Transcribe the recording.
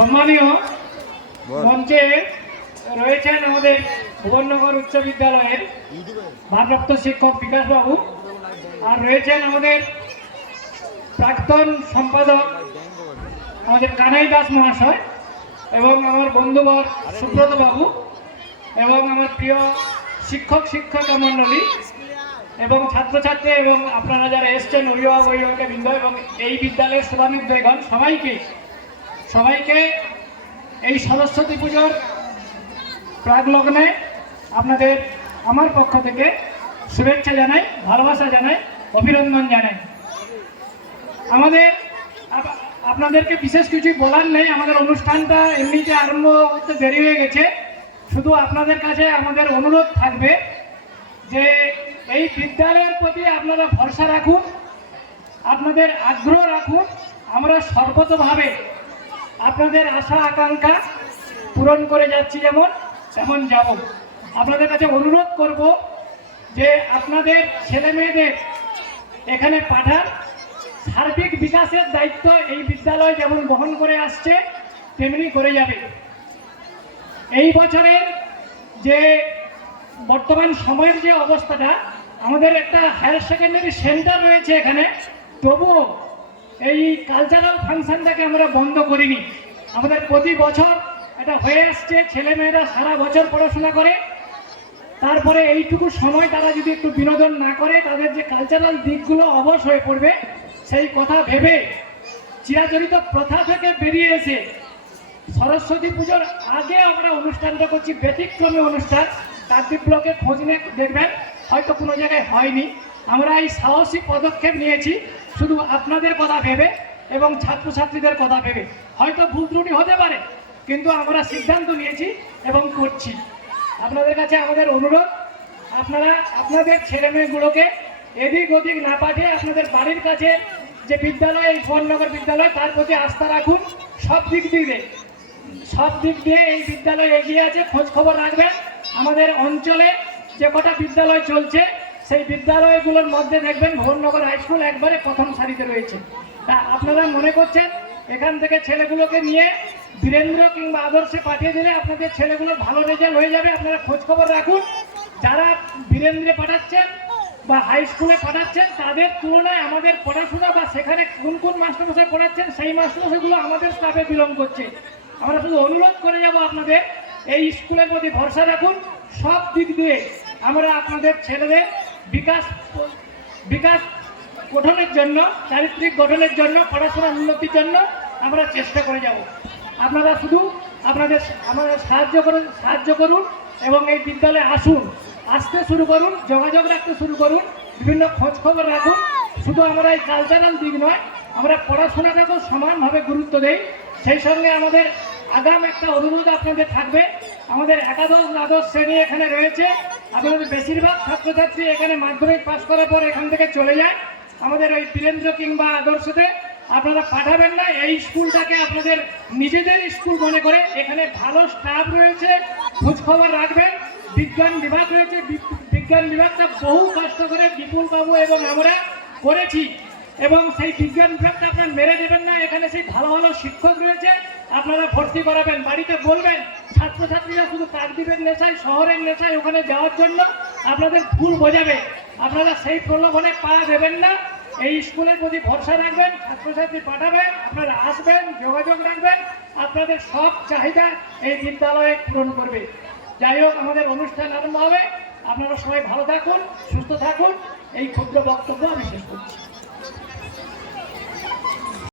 সম্মানীয় মঞ্চে রয়েছেন আমাদের ভুবননগর উচ্চ বিদ্যালয়ের ভারপ্রাপ্ত শিক্ষক বিকাশ বাবু, আর রয়েছেন আমাদের প্রাক্তন সম্পাদক আমাদের কানাই দাস মহাশয়, এবং আমার বন্ধুবর সুব্রত বাবু, এবং আমার প্রিয় শিক্ষক শিক্ষিকা মণ্ডলী এবং ছাত্রছাত্রী এবং আপনারা যারা এসছেন অভিভাবক অভিভাবকবৃন্দ এবং এই বিদ্যালয়ের শুভানুধ্যায়ীগণ, সবাইকে এই সরস্বতী পুজোর প্রাকলগ্নে আপনাদের আমার পক্ষ থেকে শুভেচ্ছা জানাই, ভালোবাসা জানাই, অভিনন্দন জানাই। আপনাদেরকে বিশেষ কিছু বলার নেই, আমাদের অনুষ্ঠানটা এমনিতে আরম্ভ করতে দেরি হয়ে গেছে। শুধু আপনাদের কাছে আমাদের অনুরোধ থাকবে যে এই বিদ্যালয়ের প্রতি আপনারা ভরসা রাখুন, আপনাদের আগ্রহ রাখুন। আমরা সর্বতভাবে আপনাদের আশা আকাঙ্ক্ষা পূরণ করে যাচ্ছি, তেমন যাব। আপনাদের কাছে অনুরোধ করব যে আপনাদের ছেলে মেয়েদের এখানে পাঠান। সার্বিক বিকাশের দায়িত্ব এই বিদ্যালয় যেমন বহন করে আসছে তেমনি করে যাবে। এই বছরের যে বর্তমান সময়ের যে অবস্থাটা, আমাদের একটা হায়ার সেকেন্ডারি সেন্টার রয়েছে এখানে, তবুও এই কালচারাল ফাংশনটাকে আমরা বন্ধ করিনি। আমাদের প্রতি বছর এটা হয়ে আসছে। ছেলেমেয়েরা সারা বছর পড়াশোনা করে, তারপরে এইটুকু সময় তারা যদি একটু বিনোদন না করে তাদের যে কালচারাল দিকগুলো অবশ হয়ে পড়বে, সেই কথা ভেবে চিরাচরিত প্রথা থেকে বেরিয়ে এসে সরস্বতী পুজোর আগে আমরা অনুষ্ঠানটা করছি, ব্যতিক্রমী অনুষ্ঠান। কাকদ্বীপ ব্লকে খোঁজ নিয়ে দেখবেন, হয়তো কোনো জায়গায় হয়নি। আমরা এই সাহসী পদক্ষেপ নিয়েছি শুধু আপনাদের কথা ভেবে এবং ছাত্রছাত্রীদের কথা ভেবে। হয়তো ভুল ত্রুটি হতে পারে, কিন্তু আমরা সিদ্ধান্ত নিয়েছি এবং করছি। আপনাদের কাছে আমাদের অনুরোধ, আপনারা আপনাদের ছেলেমেয়েগুলোকে এদিক ওদিক না পাঠিয়ে আপনাদের বাড়ির কাছে যে বিদ্যালয়, এই ভুবননগর বিদ্যালয়, তার প্রতি আস্থা রাখুন। সব দিক দিয়ে এই বিদ্যালয় এগিয়ে আছে, খোঁজ খবর রাখবেন। আমাদের অঞ্চলে যে কটা বিদ্যালয় চলছে সেই বিদ্যালয়গুলোর মধ্যে দেখবেন ভুবননগর হাই স্কুল একবারে প্রথম সারিতে রয়েছে। তা আপনারা মনে করছেন এখান থেকে ছেলেগুলোকে নিয়ে বীরেন্দ্র কিংবা আদর্শে পাঠিয়ে দিলে আপনাদের ছেলেগুলোর ভালো রেজাল্ট হয়ে যাবে। আপনারা খোঁজ খবর রাখুন। যারা বীরেন্দ্রে পাঠাচ্ছেন বা হাই স্কুলে পাঠাচ্ছেন তাদের তুলনায় আমাদের পড়াশোনা বা সেখানে কোন কোন মাস্টারমশাই পড়াচ্ছেন সেই মাস্টারমশাইগুলো আমাদের স্টাফে বিলং করছে। আমরা শুধু অনুরোধ করে যাব আপনাদের এই স্কুলের প্রতি ভরসা রাখুন। সব দিক দিয়ে আমরা আপনাদের ছেলেদের বিকাশ গঠনের জন্য, চারিত্রিক গঠনের জন্য, পড়াশোনার উন্নতির জন্য আমরা চেষ্টা করে যাব। আপনারা শুধু আমাদের সাহায্য করুন এবং এই বিদ্যালয়ে আসতে শুরু করুন, যোগাযোগ রাখতে শুরু করুন, বিভিন্ন খোঁজ খবর রাখুন। শুধু আমরা এই কালচারাল দিক নয়, আমরা পড়াশোনাটাকেও সমানভাবে গুরুত্ব দেই। সেই সঙ্গে আমাদের আগাম একটা অনুরোধ আপনাদের থাকবে। আমাদের একাদশ দ্বাদশ শ্রেণী এখানে রয়েছে। আপনাদের বেশিরভাগ ছাত্রছাত্রী এখানে মাধ্যমিক পাশ করার পর এখান থেকে চলে যায়। আমাদের ওই বীরেন্দ্র কিংবা আদর্শতে আপনারা পাঠাবেন না। এই স্কুলটাকে আপনাদের নিজেদের স্কুল মনে করে এখানে ভালো স্টাফ রয়েছে, খোঁজখবর রাখবেন। বিজ্ঞান বিভাগ রয়েছে, বিজ্ঞান বিভাগটা বহু কষ্ট করে বিপুল বাবু এবং আমরা করেছি, এবং সেই বিজ্ঞান বিভাগটা আপনারা মেরে দেবেন না। এখানে সেই ভালো ভালো শিক্ষক রয়েছে, আপনারা ভর্তি করাবেন। বাড়িতে বলবেন ছাত্রছাত্রীরা শুধু কাকদ্বীপের নেশায়, শহরের নেশায় ওখানে যাওয়ার জন্য আপনাদের ভুল বোঝাবে। আপনারা সেই প্রলোভনে পা দেবেন না। এই স্কুলের প্রতি ভরসা রাখবেন, ছাত্রছাত্রী পাঠাবেন, আপনারা আসবেন, যোগাযোগ রাখবেন। আপনাদের সব চাহিদা এই বিদ্যালয়ে পূরণ করবে। যাই হোক, আমাদের অনুষ্ঠান আরম্ভ হবে। আপনারা সবাই ভালো থাকুন, সুস্থ থাকুন। এই ক্ষুদ্র বক্তব্য আমি শেষ করছি।